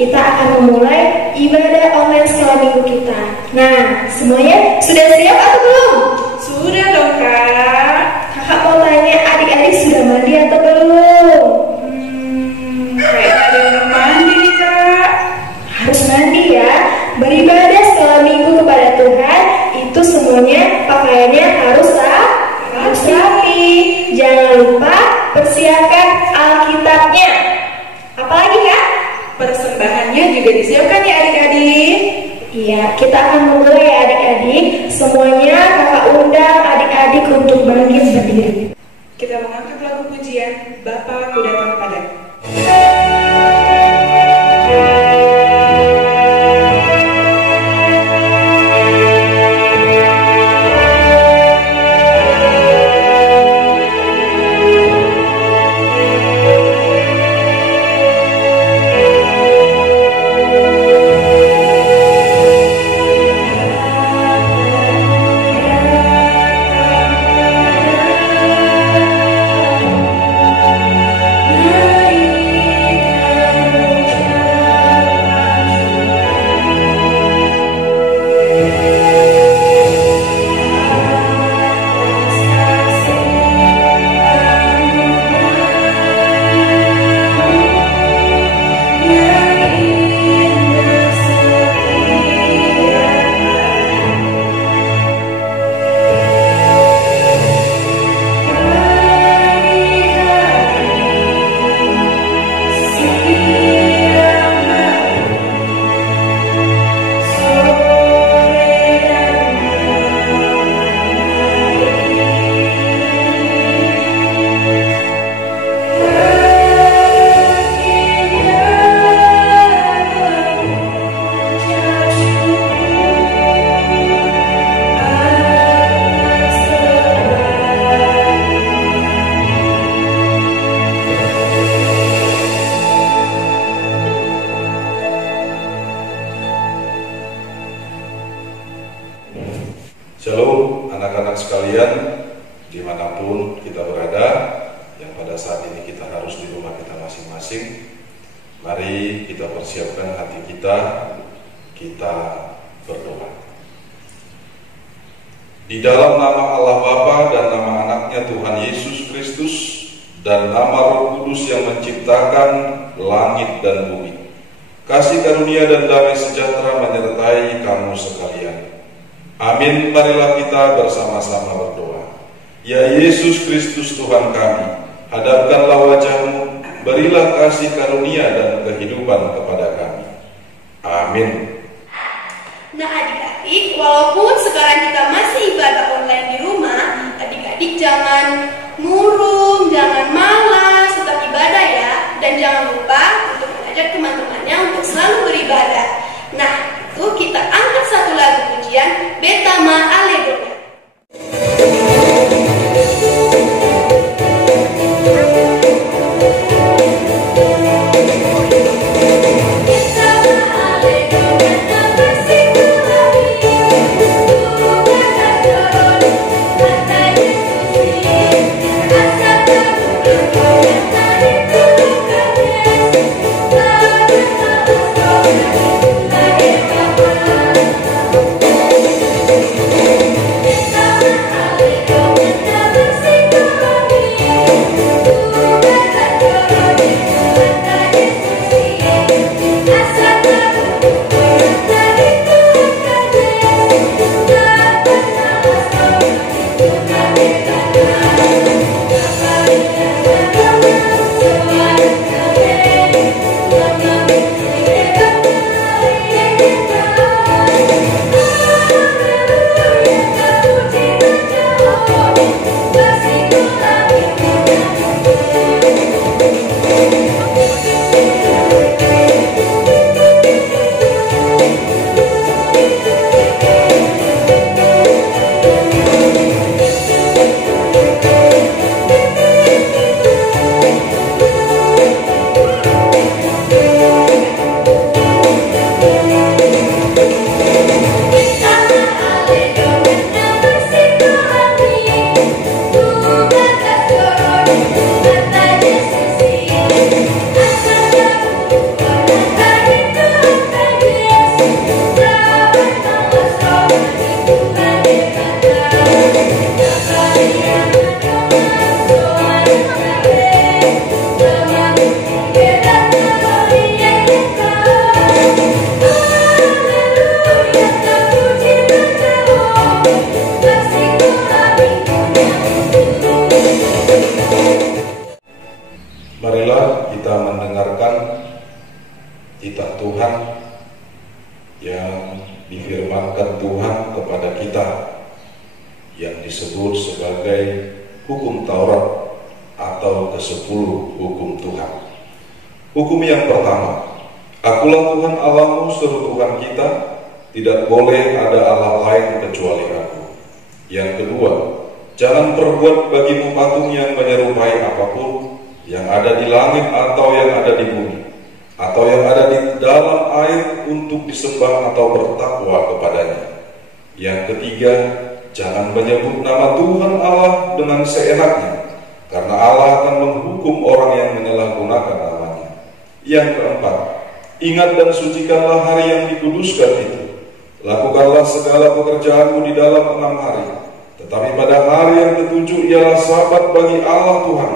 kita akan memulai ibadah online sekolah minggu kita. Nah, semuanya sudah siap atau belum? Sudah dong, Kak. Kakak mau tanya, adik-adik sudah mandi atau belum? Kayaknya ada yang mandi nih, Kak. Harus mandi ya. Beribadah sekolah minggu kepada Tuhan, itu semuanya pakaiannya harus rapi. Jangan lupa persiapkan Alkitabnya. Apalagi, Kak? Persembahannya juga disiapkan ya adik-adik. Iya, kita akan memulai ya adik-adik. Semuanya kakak undang adik-adik untuk bangkit berdiri. Kita mengangkat lagu pujian Bapa Ku Datang Padamu. Shalom anak-anak sekalian, dimanapun kita berada, yang pada saat ini kita harus di rumah kita masing-masing. Mari kita persiapkan hati kita berdoa. Di dalam nama Allah Bapa dan nama anaknya Tuhan Yesus Kristus dan nama Roh Kudus yang menciptakan langit dan bumi, kasih karunia dan damai sejahtera menyertai kamu sekalian. Amin. Marilah kita bersama-sama berdoa. Ya Yesus Kristus Tuhan kami, hadapkanlah wajah-Mu, berilah kasih karunia dan kehidupan kepada kami. Amin. Nah adik-adik, walaupun sekarang kita masih ibadah online di rumah, adik-adik jangan murung, jangan malas, tetap ibadah ya. Dan jangan lupa untuk mengajak teman-temannya untuk selalu beribadah. Nah, itu kita angkat satu lagu pujian, Betama Alleluia. Betama Alleluia. kitab Tuhan yang difirmankan Tuhan kepada kita, yang disebut sebagai hukum Taurat atau ke-10 hukum Tuhan. Hukum yang pertama, akulah Tuhan Allahmu seru Tuhan kita, tidak boleh ada Allah lain kecuali aku. Yang kedua, jangan perbuat bagimu patung yang menyerupai apapun yang ada di langit atau yang ada di bumi atau yang ada di dalam air untuk disembah atau bertakwa kepadanya. Yang ketiga, jangan menyebut nama Tuhan Allah dengan seenaknya, karena Allah akan menghukum orang yang menyalahgunakan namanya. Yang keempat, ingat dan sucikanlah hari yang dikuduskan itu. Lakukanlah segala pekerjaanmu di dalam 6 hari, tetapi pada hari yang ke-7 ialah Sabat bagi Allah Tuhan.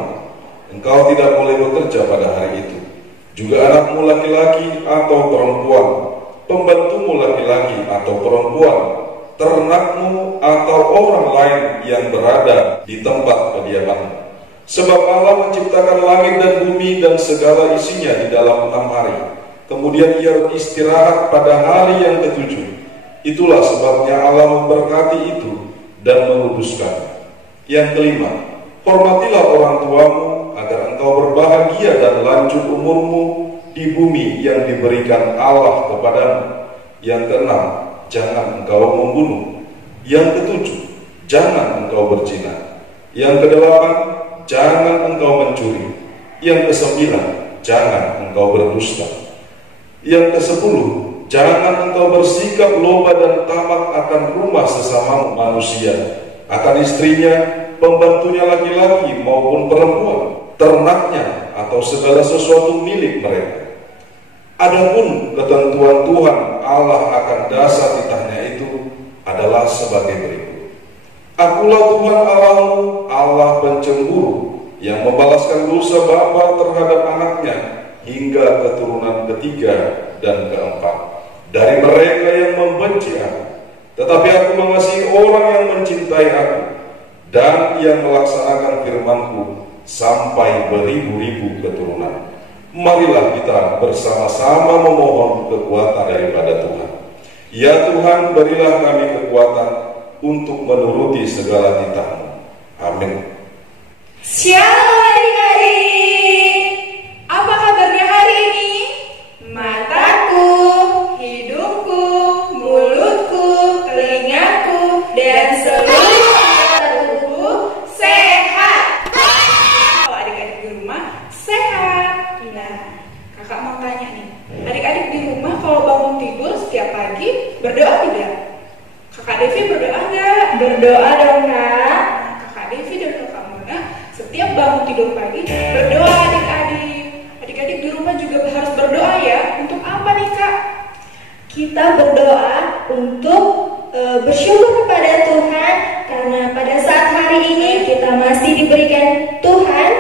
Engkau tidak boleh bekerja pada hari itu. Juga anakmu laki-laki atau perempuan, pembantumu laki-laki atau perempuan, ternakmu atau orang lain yang berada di tempat kediamanmu. Sebab Allah menciptakan langit dan bumi dan segala isinya di dalam 6 hari. Kemudian ia beristirahat pada hari yang ke-7. Itulah sebabnya Allah memberkati itu dan menguduskan. Yang kelima, hormatilah orang tuamu agar engkau berbahagia dan lanjut umurmu di bumi yang diberikan Allah kepadamu. Yang keenam, jangan engkau membunuh. Yang ketujuh, jangan engkau berzina. Yang kedelapan, jangan engkau mencuri. Yang kesembilan, jangan engkau berdusta. Yang kesepuluh, jangan engkau bersikap loba dan tamak akan rumah sesama manusia, akan istrinya, pembantunya laki-laki maupun perempuan, ternaknya atau segala sesuatu milik mereka. Adapun ketentuan Tuhan Allah akan dasar titahnya itu adalah sebagai berikut. Akulah Tuhan Allahmu, Allah pencemburu, yang membalaskan dosa bapa terhadap anaknya hingga keturunan ketiga dan keempat dari mereka yang membenci aku. Tetapi aku mengasihi orang yang mencintai aku dan yang melaksanakan firman-Ku sampai beribu-ribu keturunan. Marilah kita bersama-sama memohon kekuatan daripada Tuhan. Ya Tuhan, berilah kami kekuatan untuk menuruti segala titah-Mu. Amin. Shalom adik-adik. Apa kabarnya hari ini? Mataku, hidungku, mulutku, telingaku, dan seluruh tubuhku sehat. Kalau adik-adik di rumah sehat. Nah, kakak mau tanya nih, adik-adik di rumah kalau bangun tidur setiap pagi berdoa tidak? Kakak Devi berdoa nggak? Berdoa dong, Kak. Kakak Devi dan kakak Mona setiap bangun tidur pagi berdoa adik-adik. Adik-adik di rumah juga harus berdoa ya. Untuk apa nih, Kak? Kita berdoa untuk bersyukur kepada Tuhan karena pada saat hari ini kita masih diberikan Tuhan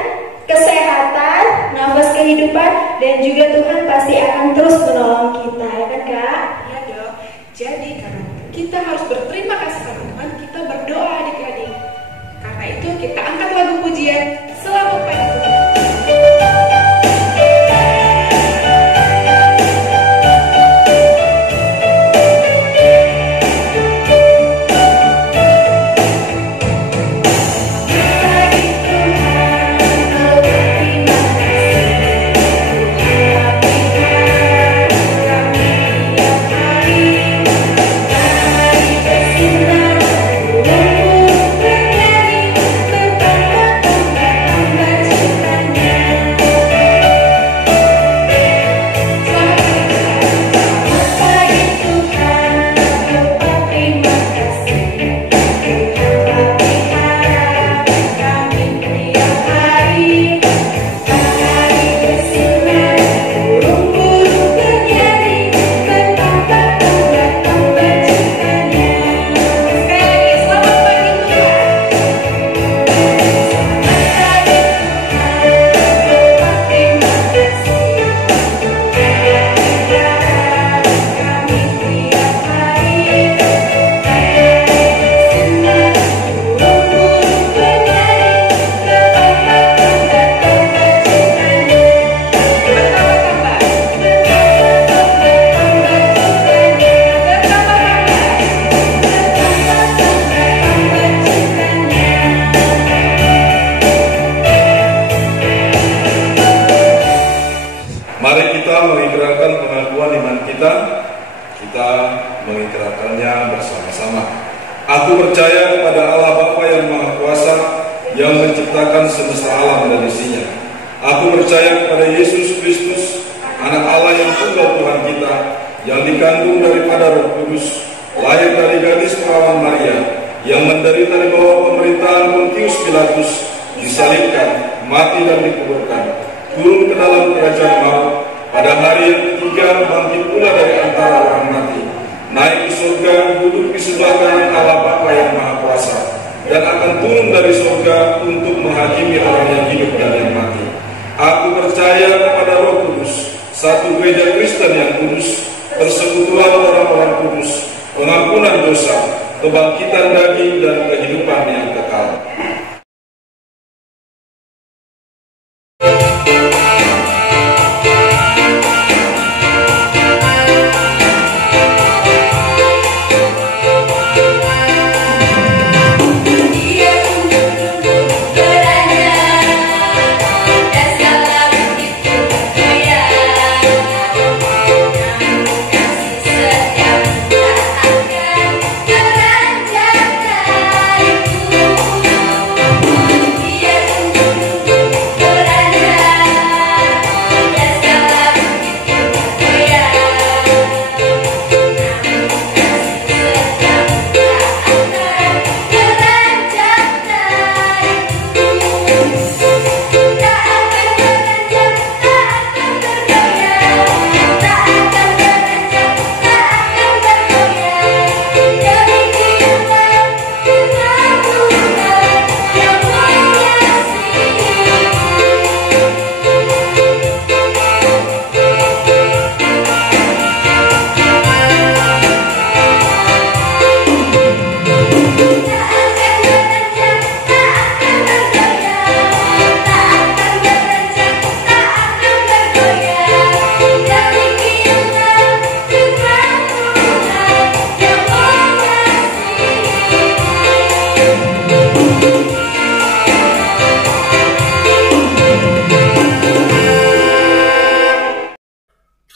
kesehatan, nafas kehidupan, dan juga Tuhan pasti akan terus menolong kita, ya kan Kak? Iya dong. Jadi karena kita harus berterima kasih pada Tuhan, kita berdoa adik-adik. Karena itu kita angkat lagu pujian Selamat Pagi Tuhan. Kami Kita mengikrarkannya bersama-sama. Aku percaya kepada Allah Bapa yang Maha Kuasa, yang menciptakan semesta alam dan isinya. Aku percaya kepada Yesus Kristus, Anak Allah yang tunggal Tuhan kita, yang dikandung daripada Roh Kudus, lahir dari gadis perawan Maria, yang menderita di bawah pemerintahan Pontius Pilatus, disalibkan, mati dan dikuburkan, turun ke dalam kerajaan maut, pada hari yang ketiga bangkit pula dari antara orang mati, naik ke surga, duduk di sebelah kanan Allah Bapa yang Maha Kuasa, dan akan turun dari surga untuk menghakimi orang yang hidup dan yang mati. Aku percaya kepada Roh Kudus, satu gereja Kristen yang kudus, persekutuan orang-orang kudus, pengampunan dosa, kebangkitan daging dan kehidupan yang kekal.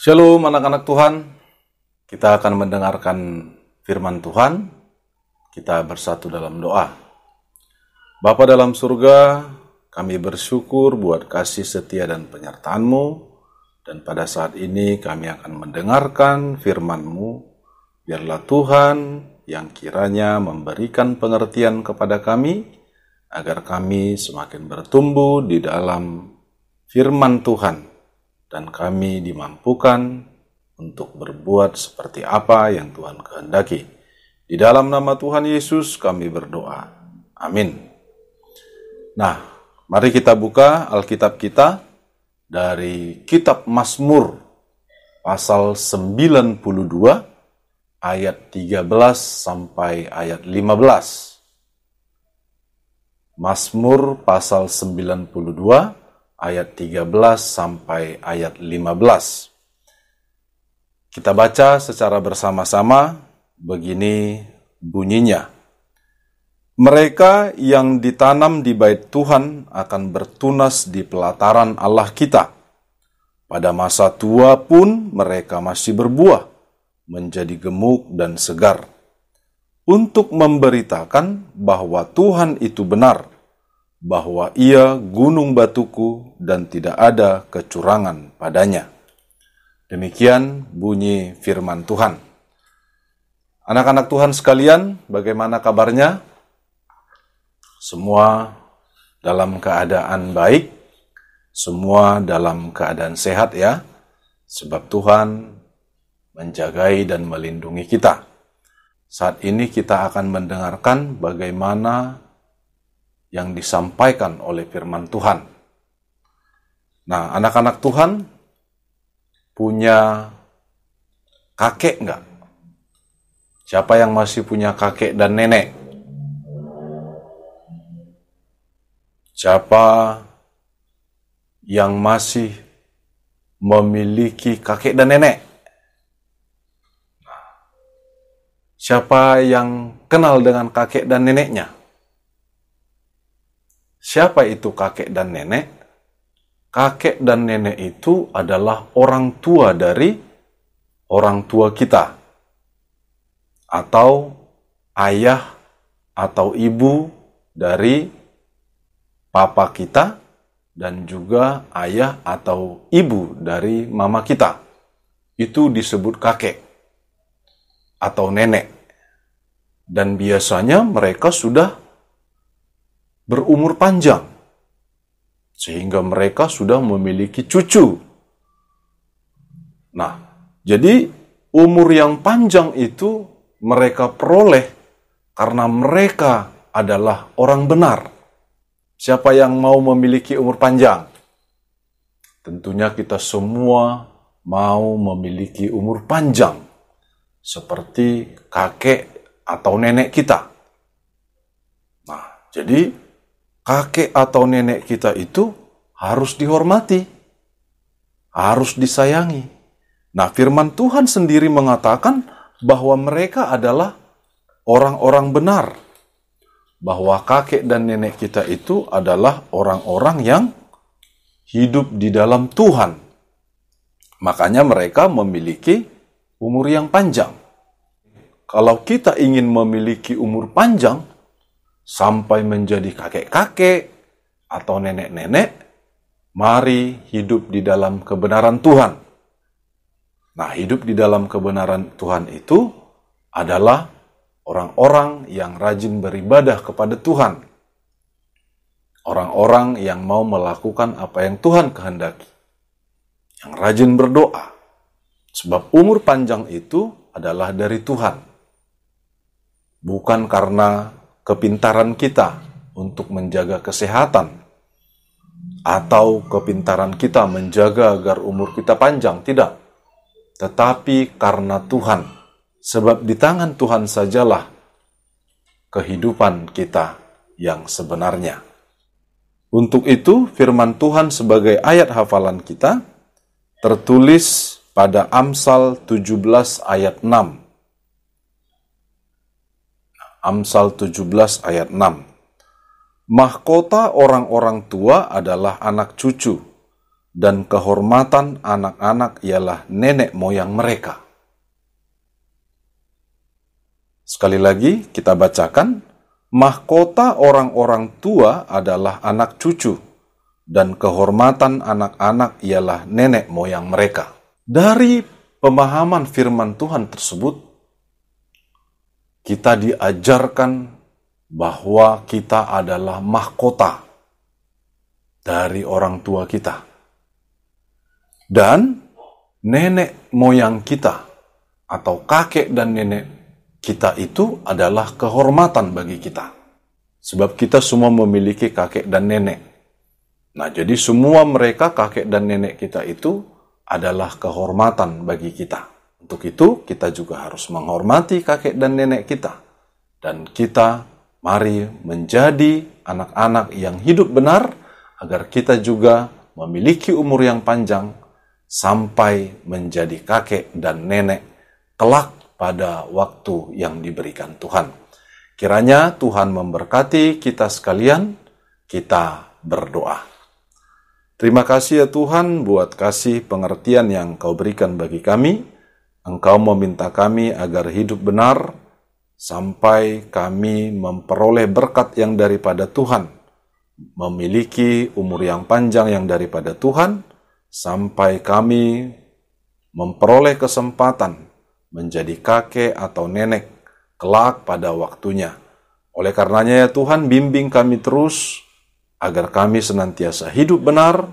Shalom anak-anak Tuhan, kita akan mendengarkan firman Tuhan, kita bersatu dalam doa. Bapa dalam surga, kami bersyukur buat kasih setia dan penyertaan-Mu, dan pada saat ini kami akan mendengarkan firman-Mu. Biarlah Tuhan yang kiranya memberikan pengertian kepada kami, agar kami semakin bertumbuh di dalam firman Tuhan, dan kami dimampukan untuk berbuat seperti apa yang Tuhan kehendaki. Di dalam nama Tuhan Yesus kami berdoa. Amin. Nah, mari kita buka Alkitab kita dari Kitab Mazmur pasal 92 ayat 13 sampai ayat 15. Mazmur pasal 92 ayat 13 sampai ayat 15. Kita baca secara bersama-sama, begini bunyinya. Mereka yang ditanam di bait Tuhan akan bertunas di pelataran Allah kita. Pada masa tua pun mereka masih berbuah, menjadi gemuk dan segar, untuk memberitakan bahwa Tuhan itu benar, bahwa Ia gunung batuku dan tidak ada kecurangan padanya. Demikian bunyi firman Tuhan. Anak-anak Tuhan sekalian, bagaimana kabarnya? Semua dalam keadaan baik, semua dalam keadaan sehat ya, sebab Tuhan menjagai dan melindungi kita. Saat ini kita akan mendengarkan bagaimana yang disampaikan oleh firman Tuhan. Nah, anak-anak Tuhan punya kakek enggak? Siapa yang masih punya kakek dan nenek? Siapa yang masih memiliki kakek dan nenek? Siapa yang kenal dengan kakek dan neneknya? Siapa itu kakek dan nenek? Kakek dan nenek itu adalah orang tua dari orang tua kita. atau ayah atau ibu dari papa kita, dan juga ayah atau ibu dari mama kita. Itu disebut kakek atau nenek. Dan biasanya mereka sudah berumur panjang, sehingga mereka sudah memiliki cucu. Nah, jadi umur yang panjang itu mereka peroleh karena mereka adalah orang benar. Siapa yang mau memiliki umur panjang? Tentunya kita semua mau memiliki umur panjang, seperti kakek atau nenek kita. Nah, jadi kakek atau nenek kita itu harus dihormati, harus disayangi. Nah, firman Tuhan sendiri mengatakan bahwa mereka adalah orang-orang benar, bahwa kakek dan nenek kita itu adalah orang-orang yang hidup di dalam Tuhan. Makanya mereka memiliki umur yang panjang. Kalau kita ingin memiliki umur panjang, sampai menjadi kakek-kakek atau nenek-nenek, mari hidup di dalam kebenaran Tuhan. Nah, hidup di dalam kebenaran Tuhan itu adalah orang-orang yang rajin beribadah kepada Tuhan. Orang-orang yang mau melakukan apa yang Tuhan kehendaki. Yang rajin berdoa. Sebab umur panjang itu adalah dari Tuhan. Bukan karena kepintaran kita untuk menjaga kesehatan, atau kepintaran kita menjaga agar umur kita panjang, tidak. Tetapi karena Tuhan. Sebab di tangan Tuhan sajalah kehidupan kita yang sebenarnya. Untuk itu, firman Tuhan sebagai ayat hafalan kita tertulis pada Amsal 17 ayat 6. Amsal 17 ayat 6. Mahkota orang-orang tua adalah anak cucu, dan kehormatan anak-anak ialah nenek moyang mereka. Sekali lagi kita bacakan, mahkota orang-orang tua adalah anak cucu, dan kehormatan anak-anak ialah nenek moyang mereka. Dari pemahaman firman Tuhan tersebut, kita diajarkan bahwa kita adalah mahkota dari orang tua kita. Dan nenek moyang kita, atau kakek dan nenek kita itu adalah kehormatan bagi kita. Sebab kita semua memiliki kakek dan nenek. Nah, jadi semua mereka, kakek dan nenek kita itu adalah kehormatan bagi kita. Untuk itu, kita juga harus menghormati kakek dan nenek kita. Dan kita mari menjadi anak-anak yang hidup benar, agar kita juga memiliki umur yang panjang, sampai menjadi kakek dan nenek kelak pada waktu yang diberikan Tuhan. Kiranya Tuhan memberkati kita sekalian, kita berdoa. Terima kasih ya Tuhan buat kasih pengertian yang Kau berikan bagi kami. Engkau meminta kami agar hidup benar, sampai kami memperoleh berkat yang daripada Tuhan, memiliki umur yang panjang yang daripada Tuhan, sampai kami memperoleh kesempatan menjadi kakek atau nenek kelak pada waktunya. Oleh karenanya ya Tuhan, bimbing kami terus agar kami senantiasa hidup benar,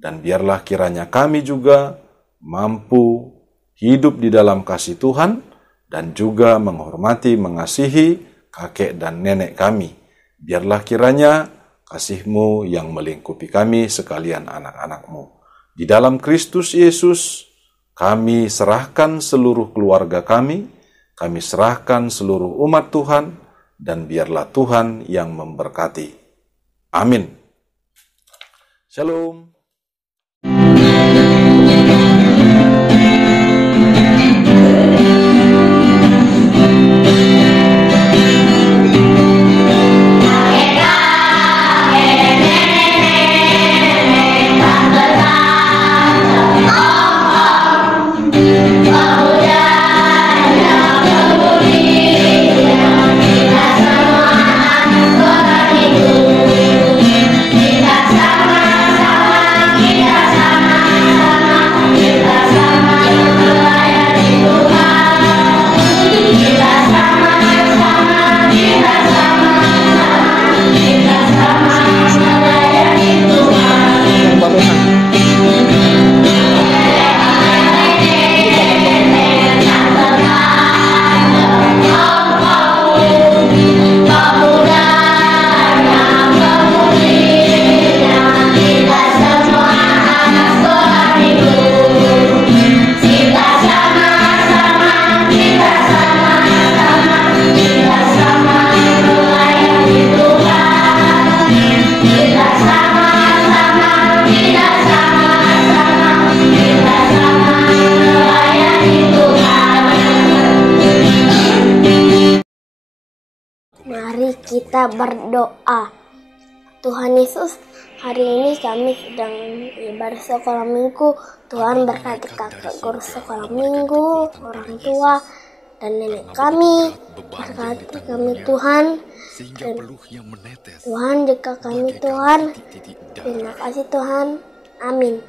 dan biarlah kiranya kami juga mampu hidup di dalam kasih Tuhan dan juga menghormati, mengasihi kakek dan nenek kami. Biarlah kiranya kasih-Mu yang melingkupi kami sekalian anak-anak-Mu. Di dalam Kristus Yesus, kami serahkan seluruh keluarga kami serahkan seluruh umat Tuhan, dan biarlah Tuhan yang memberkati. Amin. Shalom. Pemuda yang peduli kita berdoa. Tuhan Yesus, hari ini kami sedang ibadah sekolah minggu. Tuhan berkati kakak guru sekolah minggu, orang tua, dan nenek kami. Berkati kami Tuhan. Dan Tuhan jaga kami Tuhan. Terima kasih Tuhan. Amin.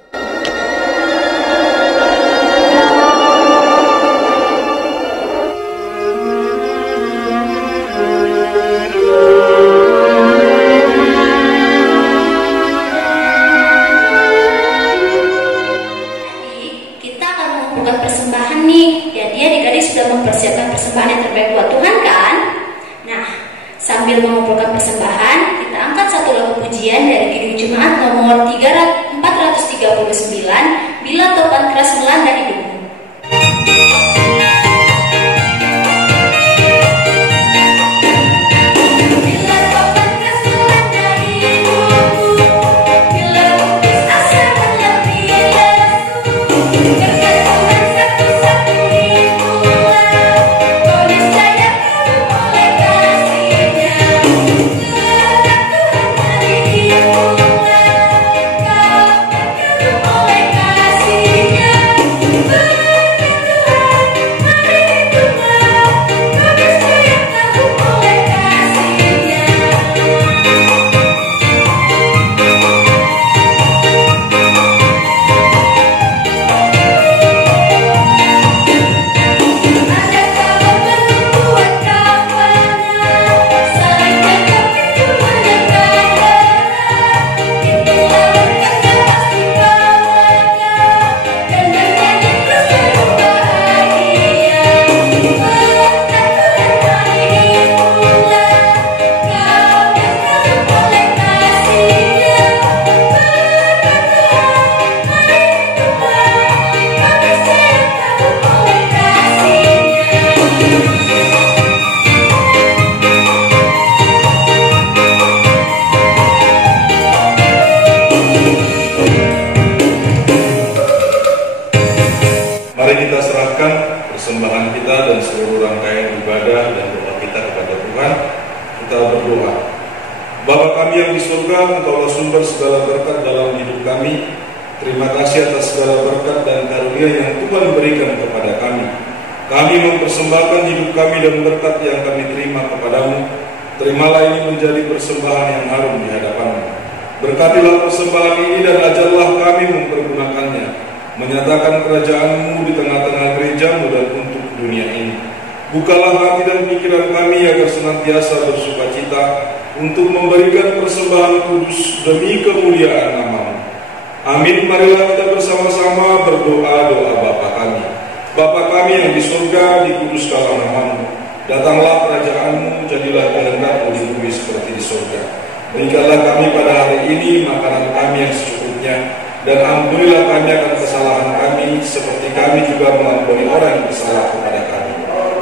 Persembahan nih, jadi adik-adik sudah mempersiapkan persembahan yang terbaik buat Tuhan kan? Nah, sambil mengumpulkan persembahan, kita angkat satu lagu pujian dari Kidung Jemaat nomor 439, Bila Topan Keras Melanda Hidupmu. Mari kita serahkan persembahan kita dan seluruh rangkaian ibadah dan doa kita kepada Tuhan. Kita berdoa. Bapa kami yang di surga, Engkaulah sumber segala berkat dalam hidup kami. Terima kasih atas segala berkat dan karunia yang Tuhan berikan kepada kami. Kami mempersembahkan hidup kami dan berkat yang kami terima kepadamu. Terimalah ini menjadi persembahan yang harum di hadapan-Mu. Berkatilah persembahan ini dan ajarlah kami mempergunakannya, menyatakan kerajaan-Mu di tengah-tengah gereja-Mu dan untuk dunia ini. Bukalah hati dan pikiran kami agar senantiasa bersukacita untuk memberikan persembahan kudus demi kemuliaan nama-Mu. Amin. Marilah kita bersama-sama berdoa doa Bapa kami. Bapa kami yang di surga, dikuduskanlah nama-Mu. Datanglah kerajaan-Mu, jadilah kehendak-Mu di bumi seperti di surga. Berikanlah kami pada hari ini makanan kami yang secukupnya, dan ampunilah kami akan kesalahan kami, seperti kami juga mengampuni orang yang bersalah kepada kami.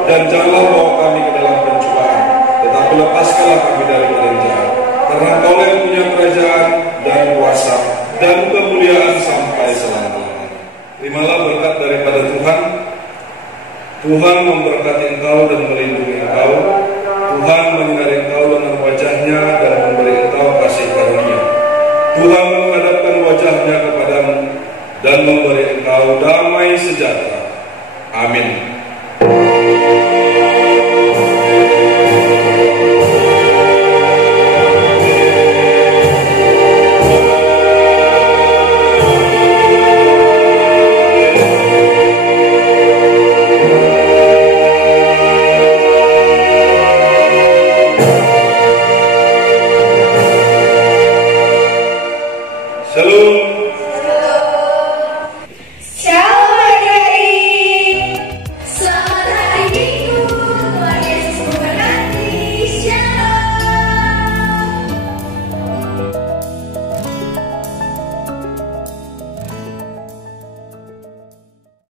Dan janganlah bawa kami ke dalam pencobaan, tetapi lepaskanlah kami dari yang jahat. Karena Engkau yang punya kerajaan dan kuasa dan kemuliaan sampai selama-lamanya. Terimalah berkat daripada Tuhan. Tuhan memberkati engkau dan melindungi engkau. Tuhan menyinari engkau dengan wajah-Nya dan memberi engkau kasih karunia. Tuhan menghadapkan wajah-Nya kepadamu dan memberi engkau damai sejahtera. Amin.